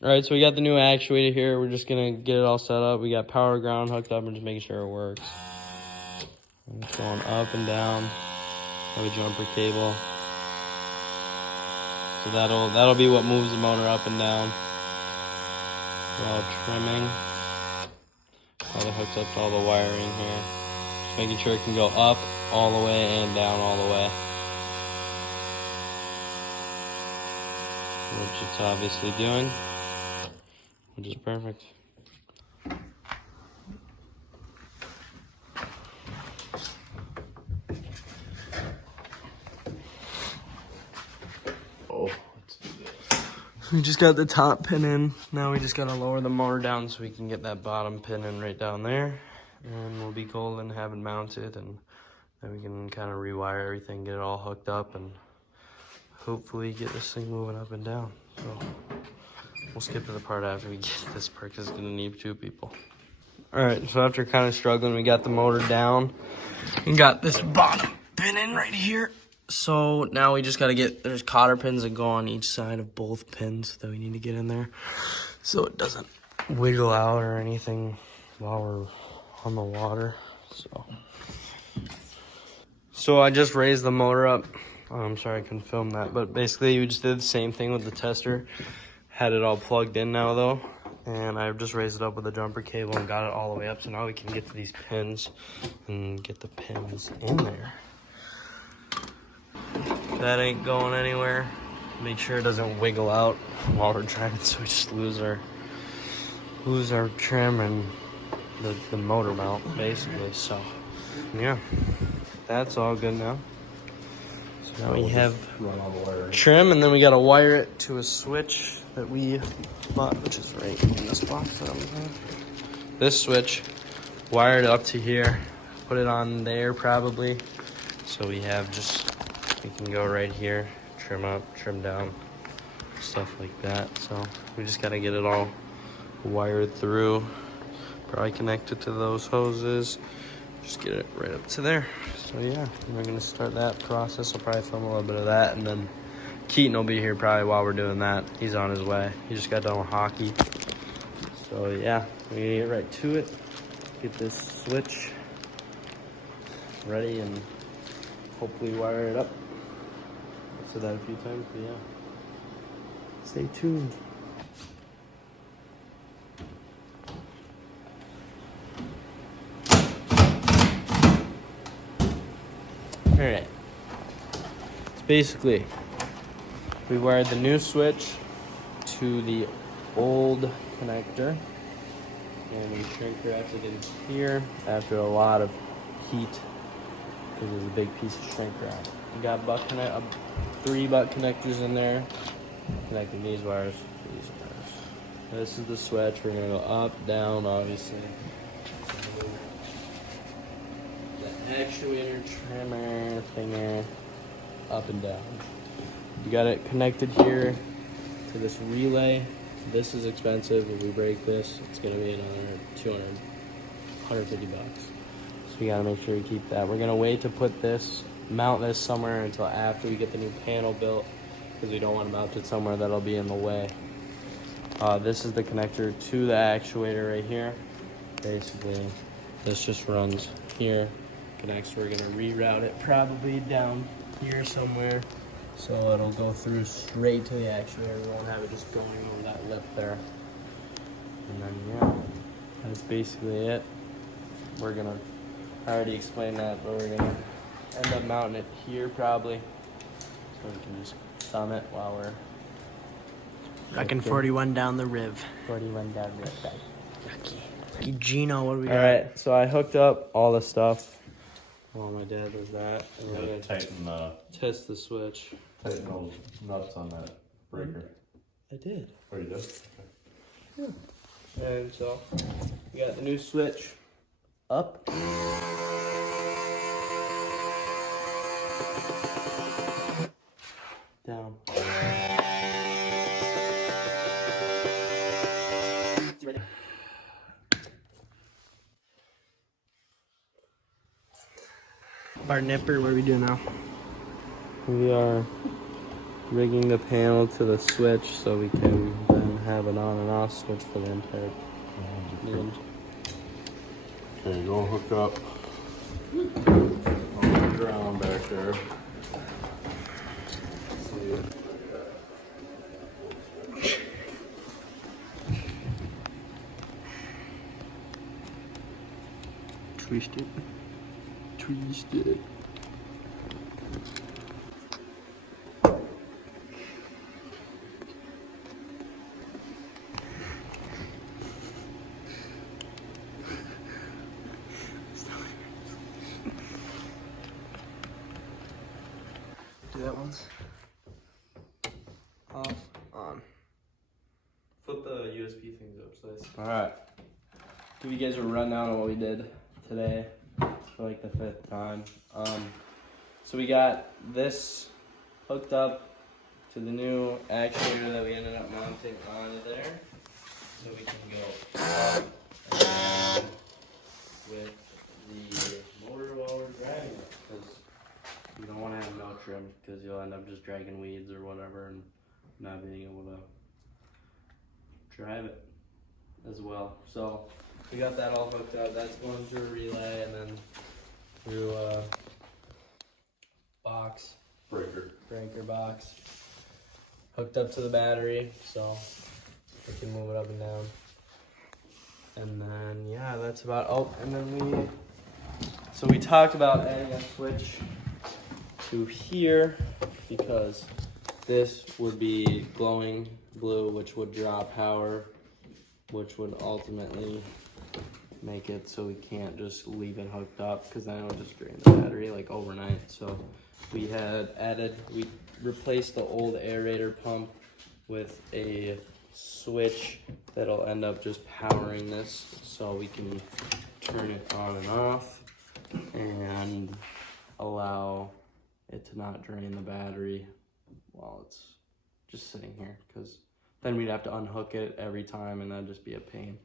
All right, so we got the new actuator here. We're just gonna get it all set up. We got power ground hooked up and just making sure it works. And it's going up and down. Have a jumper cable. So that'll be what moves the motor up and down. We're all trimming. All the hooked up to all the wiring here. Just making sure it can go up all the way and down all the way. Which it's obviously doing, which is perfect. We just got the top pin in. Now we just gotta lower the motor down so we can get that bottom pin in right down there. And we'll be golden, have it mounted, and then we can kind of rewire everything, get it all hooked up, and hopefully get this thing moving up and down. So we'll skip to the part after we get this part because it's gonna need 2 people. All right, so after kind of struggling, we got the motor down and got this bottom pin in right here. So now we just gotta there's cotter pins that go on each side of both pins that we need to get in there so it doesn't wiggle out or anything while we're on the water. So I just raised the motor up. I'm sorry I couldn't film that, but basically we just did the same thing with the tester. Had it all plugged in now though, and I've just raised it up with a jumper cable and got it all the way up. So now we can get to these pins and get the pins in there. That ain't going anywhere. Make sure it doesn't wiggle out while we're driving, so we just lose our trim and the motor mount basically. So yeah, that's all good now. So now we have trim, and then we gotta wire it to a switch that we bought, which is right in this box. This switch, wired up to here, put it on there probably. So we can go right here, trim up, trim down, stuff like that. So we just gotta get it all wired through, probably connect it to those hoses, just get it right up to there. So yeah, we're gonna start that process. I'll probably film a little bit of that, and then Keaton will be here probably while we're doing that. He's on his way. He just got done with hockey. So yeah, we get right to it, get this switch ready, and hopefully wire it up. I've said that a few times, but yeah. Stay tuned. Alright. It's basically, we wired the new switch to the old connector, and we shrink wrapped it in here after a lot of heat because there's a big piece of shrink wrap. We got 3 butt connectors in there, connecting these wires to these wires. This is the switch. We're gonna go up, down, obviously. The actuator, trimmer, thinger, up and down. You got it connected here to this relay. This is expensive. If we break this, it's gonna be another 200, 150 bucks. So we gotta make sure we keep that. We're gonna wait to mount this somewhere until after we get the new panel built, because we don't want to mount it somewhere that'll be in the way. This is the connector to the actuator right here. Basically, this just runs here, connects. We're gonna reroute it probably down here somewhere, so it'll go through straight to the actuator. We won't have it just going over that lip there. And then yeah, that's basically it. I already explained that, but we're gonna end up mounting it here probably, so we can just thumb it while we're rocking 41 down the riv. 41 down the riv. Lucky Gino, what do we got? All right, so I hooked up all the stuff while my dad does that. And we're gonna tighten test the switch. Tighten those nuts on that breaker. I did. Oh, you did? Okay. Yeah. And so we got the new switch up. Down. Our nipper, what are we doing now? We are rigging the panel to the switch so we can then have an on and off switch for the entire engine. Okay, go hook up on the ground back there. See. Twist it. Twist it. Do that once. Off, on. Flip the USB things up, so All right. Give you guys a rundown of what we did today for like the 5th time. So we got this hooked up to the new actuator that we ended up mounting onto there, so we can go up and down with the motor while we're driving it, because you don't want to have no trim, because you'll end up just dragging weeds or whatever and not being able to drive it as well. So we got that all hooked up. That's going through a relay and then through a box, breaker box, hooked up to the battery, so we can move it up and down. And then yeah, that's about. Oh, and then we talked about adding a switch to here, because this would be glowing blue, which would draw power, which would ultimately make it so we can't just leave it hooked up, because then it'll just drain the battery like overnight. So we replaced the old aerator pump with a switch that'll end up just powering this, so we can turn it on and off and allow it to not drain the battery while it's just sitting here, because then we'd have to unhook it every time and that'd just be a pain.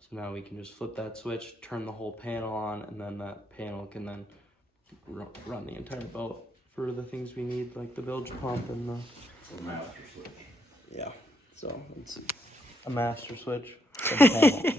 So now we can just flip that switch, turn the whole panel on, and then that panel can then run the entire boat for the things we need, like the bilge pump and the... It's a master switch. Yeah, so it's a master switch for the panel.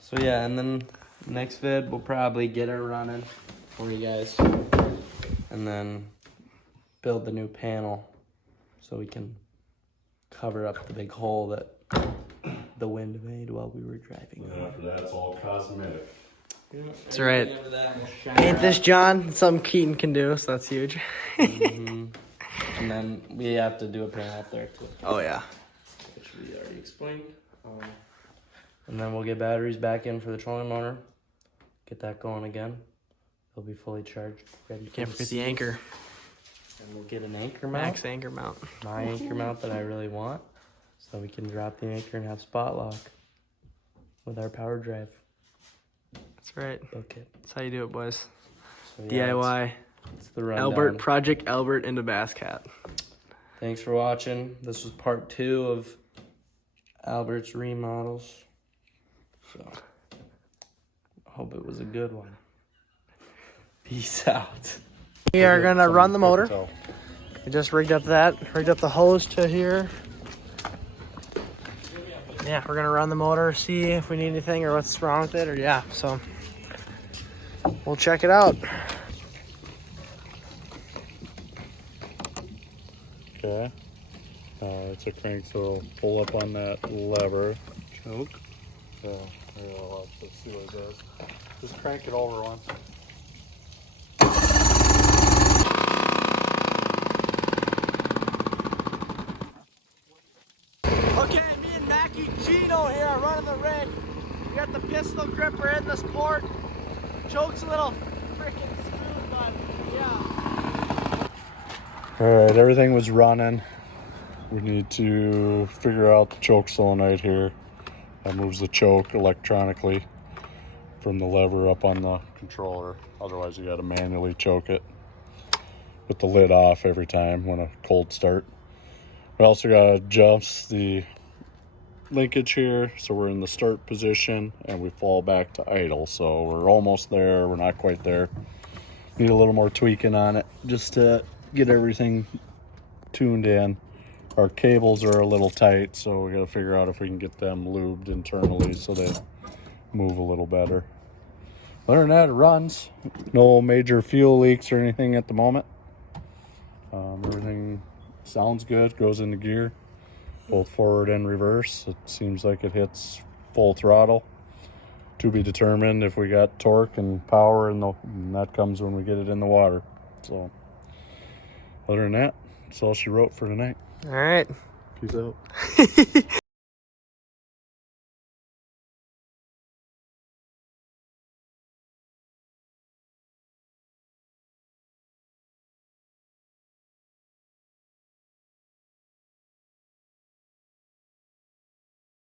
So yeah, and then next vid we'll probably get it running for you guys, and then build the new panel so we can cover up the big hole that the wind made while we were driving. And after that, it's all cosmetic. That's right. Ain't this John? Something Keaton can do, so that's huge. And then we have to do a panel up there too, Oh yeah. which we already explained. And then we'll get batteries back in for the trolling motor, get that going again. They'll be fully charged, ready for Can't forget the anchor. And we'll get an anchor mount. Max anchor mount. My anchor mount that I really want, so we can drop the anchor and have spot lock with our power drive. That's right. Book it. That's how you do it, boys. So, yeah, DIY. It's the rundown. Albert, Project Albert into Bass Cat. Thanks for watching. This was part 2 of Albert's remodels. So, hope it was a good one. Peace out. We are gonna run the motor. We just rigged up the hose to here. Yeah, we're gonna run the motor, see if we need anything or what's wrong with it, or yeah, so we'll check it out. Okay. It's a crank, so pull up on that lever. Choke. So, here, let's see what it does. Just crank it over once. Okay, me and Mackie Gino here are running the rig. We got the pistol gripper in this port. Choke's a little freaking screwed, but yeah. Alright, everything was running. We need to figure out the choke solenoid here. That moves the choke electronically from the lever up on the controller. Otherwise you gotta manually choke it with the lid off every time when a cold start. We also gotta adjust the linkage here so we're in the start position and we fall back to idle. So we're almost there, we're not quite there. Need a little more tweaking on it just to get everything tuned in. Our cables are a little tight, so we got to figure out if we can get them lubed internally so they move a little better. Other than that, it runs. No major fuel leaks or anything at the moment. Everything sounds good, goes into gear, both forward and reverse. It seems like it hits full throttle. To be determined if we got torque and power, and that comes when we get it in the water. So, other than that, that's all she wrote for tonight. All right. Peace out.